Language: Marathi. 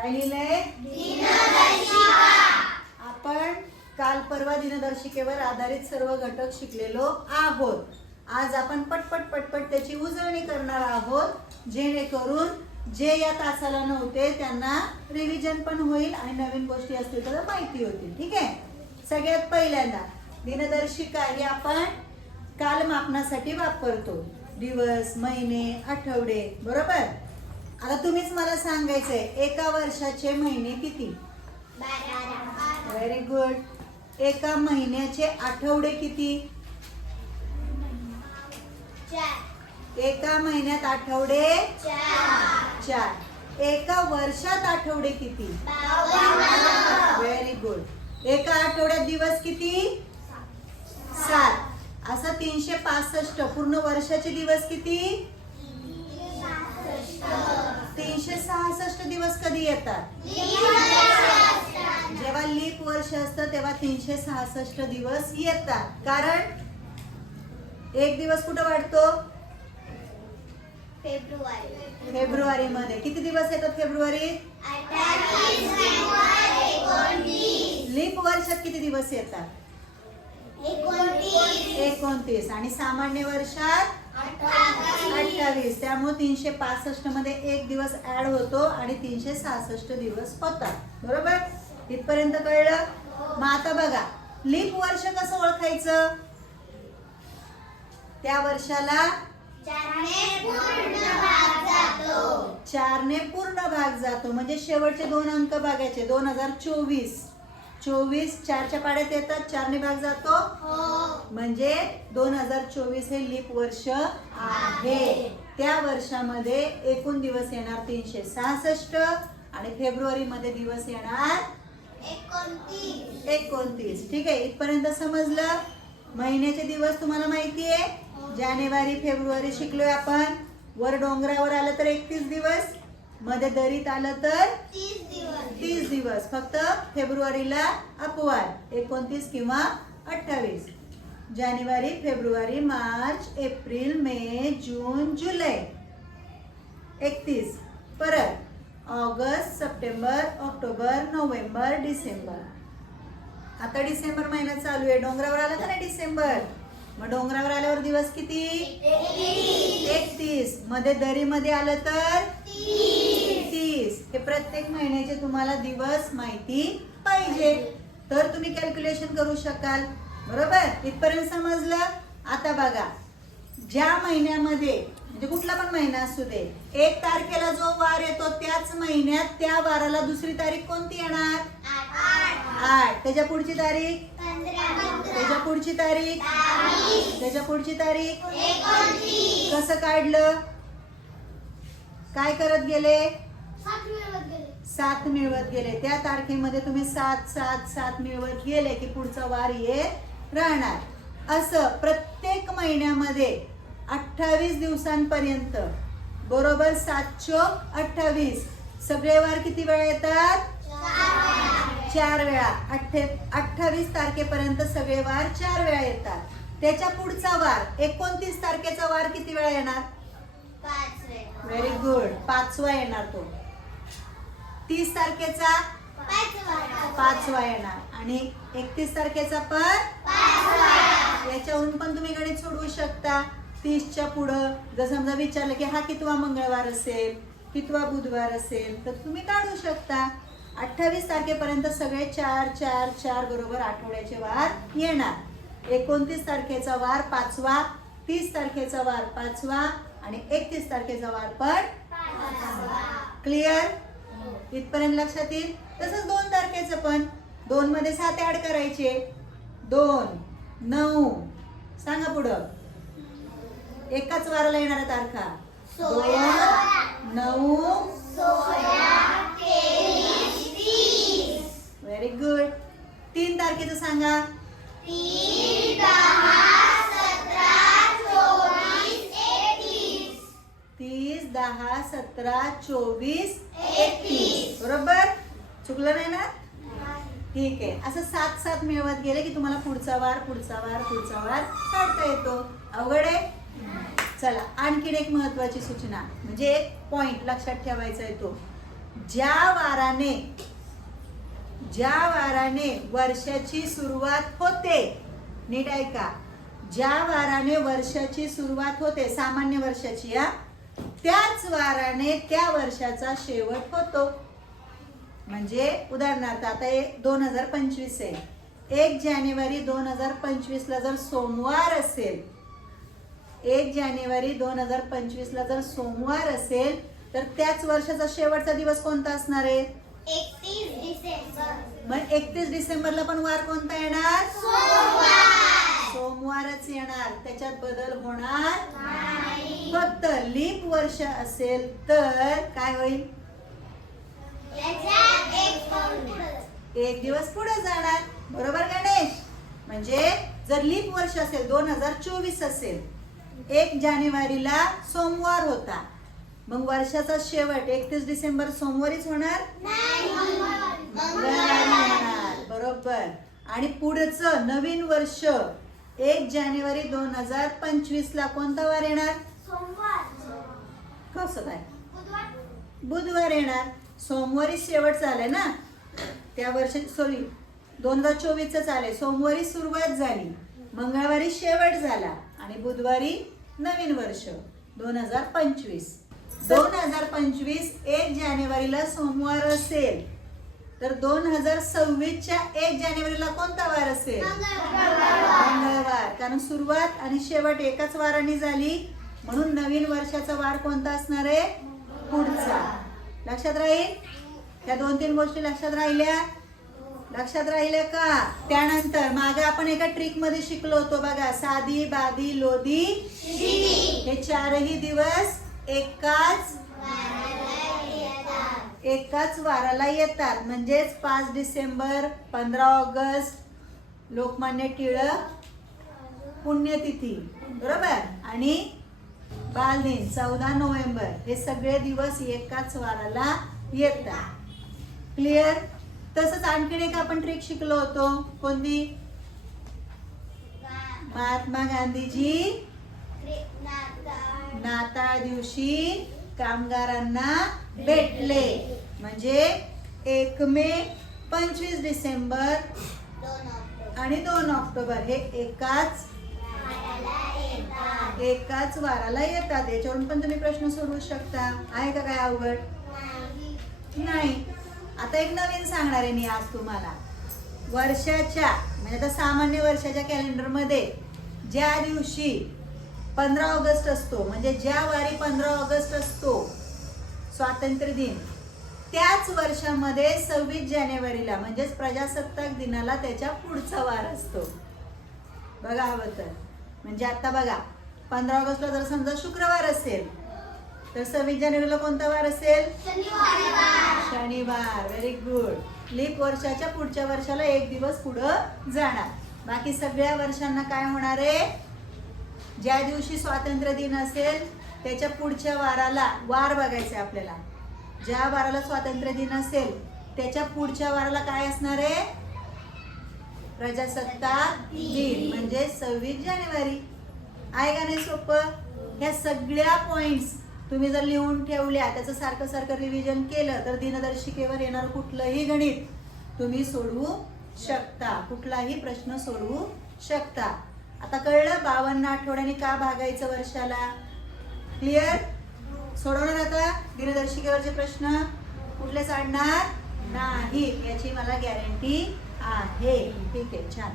काय लिहिलंय? आपण काल परवा दिनदर्शिकेवर आधारित सर्व घटक शिकलेलो आहोत. आज आपण पटपट त्याची उजळणी करणार आहोत, जेणेकरून जे या तासाला नव्हते त्यांना रिव्हिजन पण होईल आणि नवीन गोष्टी असतील तर माहिती होतील. ठीक आहे. सगळ्यात पहिल्यांदा दिनदर्शिका ही आपण कालमापनासाठी वापरतो. दिवस, महिने, आठवडे, बरोबर. आता तुम्हीच मला सांगायचंय एका वर्षाचे महिने किती? 12. Very good. एका महिन्याचे आठवडे किती? 4. एका महिन्यात आठवडे 4. 4. एका वर्षात आठवडे किती? 52. Very good. एका आठवड्यात दिवस किती? 7. असं 365. पूर्ण वर्षाचे दिवस किती? 366 दिवस कधी येतात? जेव्हा लीप वर्ष असतं तेव्हा 366 दिवस येतात. कारण एक दिवस कुठं वाढतो? फेब्रुवारी. फेब्रुवारी मध्ये. किती दिवस येतात फेब्रुवारीत? 28. लीप वर्षात किती दिवस येतात? 29. आणि सामान्य वर्षात 28. त्यामुळे 365 मध्ये एक दिवस ऍड होतो आणि 366 दिवस होतात. बरोबर. इथपर्यंत कळलं? मग आता बघा, लीप वर्ष कसं ओळखायचं? त्या वर्षाला 4 ने पूर्ण भाग जातो. म्हणजे शेवटचे 2 अंक बघायचे. 2024. 24 4च्या पाड्यात येतात, 4 ने भाग जातो. म्हणजे 2024 हे लीप वर्ष आहे. त्या वर्षामध्ये एकूण दिवस येणार 366 आणि फेब्रुवारी मध्ये दिवस येणार 29. ठीक आहे. इथपर्यंत समजलं? महिन्याचे दिवस तुम्हाला माहिती आहे. जानेवारी, फेब्रुवारी शिकलोय आपण. वर डोंगरावर आलं तर 31 दिवस, मध्ये दरीत आलं तर 30 दिवस. फक्त फेब्रुवारीला अपवाद 29 किंवा 28. जानेवारी, फेब्रुवारी, मार्च, एप्रिल, मे, जून, जुलै 31. परत August, September, October, November, December. आता डिसेंबर महिना चालू आहे. डोंगरावर आला का नाही डिसेंबर? मग डोंगरावर आल्यावर दिवस किती? 31. मध्ये दरीमध्ये आलं तर 30. हे प्रत्येक महिन्याचे तुम्हाला दिवस माहिती पाहिजे, तर तुम्ही कॅल्क्युलेशन करू शकाल. बरोबर. इथपर्यंत समजलं? आता बघा, ज्या महिन्यामध्ये म्हणजे कुठला पण महिना असू दे, 1 तारखेला जो वार येतो त्याच महिन्यात त्या वाराला दुसरी तारीख कोणती येणार? 8. त्याच्या पुढची तारीख? 15. त्याच्या पुढची तारीख? 22. त्याच्या पुढची तारीख? 29. कसं काढलं? काय करत गेले? 7 मिळवत गेले. त्या तारखेमध्ये तुम्ही 7 मिळवत गेले की पुढचा वार येत राहणार. असं प्रत्येक महिन्यामध्ये 28 दिवसांपर्यंत, बरोबर 7 चोक 28. सगळे वार किती वेळा येतात? 4 वेळा. 28 तारखेपर्यंत सगळे वार 4 वेळा येतात. त्याच्या पुढचा वार 29 तारखेचा वार किती वेळा येणार? 5 वेळा. Very good. 5वा येणार तो. 30 तारखेचा 5वा येणार आणि 31 तारखेचा पण 5. याच्याहून पण तुम्ही गणित सोडवू शकता. 30च्या पुढं जर समजा विचारलं की हा कितवा मंगळवार असेल, कितवा बुधवार असेल, तर तुम्ही काढू शकता. 28 तारखेपर्यंत सगळे 4 बरोबर आठवड्याचे वार येणार. 29 तारखेचा वार 5वा, 30 तारखेचा वार 5वा आणि 31 तारखेचा वार पण 5. क्लिअर? इथपर्यंत लक्षात येईल. तसंच 2 तारखेचं पण 2 मध्ये 7 ऍड करायचे. 2 9. सांगा पुढं. एकाच वाराला येणाऱ्या तारखा 2 9 16, 23, 30. Very good. 3 तारखेचं सांगा. 3, 10, 17, 24, 31. 30 10 17 24 31. बरोबर. चुकलं नाही ना? ठीक आहे. असं 7 मिळवत गेले की तुम्हाला पुढचा वार काढता येतो. अवघड आहे? चला, आणखीन एक महत्वाची सूचना म्हणजे एक पॉइंट लक्षात ठेवायचा आहे तो. ज्या वाराने वर्षाची सुरुवात होते, नीट ऐका, ज्या वाराने वर्षाची सुरुवात होते, सामान्य वर्षाची, त्याच वाराने त्या वर्षाचा शेवट होतो. म्हणजे उदाहरणार्थ आता 2025 आहे, 1 जानेवारी 2025 ला जर सोमवार असेल, 1 जानेवारी 2025 ला जर सोमवार असेल तर त्याच वर्षाचा शेवटचा दिवस कोणता असणार आहे? 31 डिसेंबर. मग 31 डिसेंबरला पण वार कोणता येणार? सोमवार. सोमवारच येणार, त्याच्यात बदल होणार नाही. फक्त लीप वर्ष असेल तर काय होईल? याच्यात एक पाऊल पुढे. एक दिवस पुढे जाणार. बरोबर गणेश? म्हणजे जर लीप वर्ष असेल, 2024 असेल, 1 जानेवारीला सोमवार होता, मग वर्षाचा शेवट 31 डिसेंबर सोमवारीच होणार? नाही. मंगळवारी होणार. बरोबर. आणि पुढचं नवीन वर्ष 1 जानेवारी 2025 ला कोणता वार येणार? सोमवार. कसं काय? बुधवार. बुधवार येणार. सोमवारी शेवट झालाय ना त्या वर्षी, सॉरी 2024 चालेल. सोमवारी सुरुवात झाली, मंगळवारी शेवट झाला आणि बुधवारी नवीन वर्ष 2025. 2025 1 जानेवारीला सोमवार असेल तर 2026च्या 1 जानेवारीला कोणता वार असेल? मंगळवार. कारण सुरुवात आणि शेवट एकाच वाराने झाली, म्हणून नवीन वर्षाचा वार कोणता असणार आहे? पुढचा. लक्षात राहील? त्या 2-3 गोष्टी लक्षात राहिल्या? लक्षात राहिल्या का? त्यानंतर मागे आपण एका ट्रिक मध्ये शिकलो होतो बघा, साधी, बादी, लोधी, हे 4ही दिवस एकाच वाराला येतात. म्हणजेच 5 डिसेंबर, 15 ऑगस्ट लोकमान्य टिळक पुण्यतिथी, बरोबर, आणि बालदिन 14 नोव्हेंबर, हे सगळे दिवस एकाच वाराला येतात. क्लिअर? तसंच आणखीन एक आपण ट्रिक शिकलो होतो, कोणती? महात्मा गांधीजी नाताळ दिवशी कामगारांना भेटले. म्हणजे 1 मे, 25 डिसेंबर आणि 2 ऑक्टोबर हे एकाच वाराला येतात. याच्यावरून पण तुम्ही प्रश्न सोडवू शकता. आहे का काय अवघड? नाही. आता एक नवीन सांगणार आहे मी आज तुम्हाला. वर्षाच्या म्हणजे आता सामान्य वर्षाच्या कॅलेंडर मध्ये ज्या दिवशी 15 ऑगस्ट असतो, म्हणजे ज्या वारी 15 ऑगस्ट असतो स्वातंत्र्य दिन, त्याच वर्षामध्ये 26 जानेवारीला म्हणजेच प्रजासत्ताक दिनाला त्याच्या पुढचा वार असतो. बघा हवं तर. म्हणजे आता बघा 15 ऑगस्टला जर समजा शुक्रवार असेल तर 26 जानेवारीला कोणता वार असेल? शनिवार. Very good. लीप वर्षाच्या पुढच्या वर्षाला एक दिवस पुढं जाणार. बाकी सगळ्या वर्षांना काय होणार आहे? ज्या दिवशी स्वातंत्र्य दिन असेल त्याच्या पुढच्या वाराला वार बघायचे आपल्याला. ज्या वाराला स्वातंत्र्य दिन असेल त्याच्या पुढच्या वाराला काय असणार आहे? प्रजासत्ताक दिन, म्हणजे 26 जानेवारी. आहे का नाही सोपं? ह्या सगळ्या पॉइंट्स तुम्ही जर लिहून ठेवल्या, त्याचं सारखं सारखं रिव्हिजन केलं तर दिनदर्शिकेवर येणार कुठलंही गणित तुम्ही सोडवू शकता, कुठलाही प्रश्न सोडवू शकता. आता कळलं 52 आठवड्यांनी का भागायचं वर्षाला? क्लिअर? सोडवणार आता दिनदर्शिकेवरचे प्रश्न? कुठले काढणार नाही याची मला गॅरंटी आहे. ठीक आहे, छान.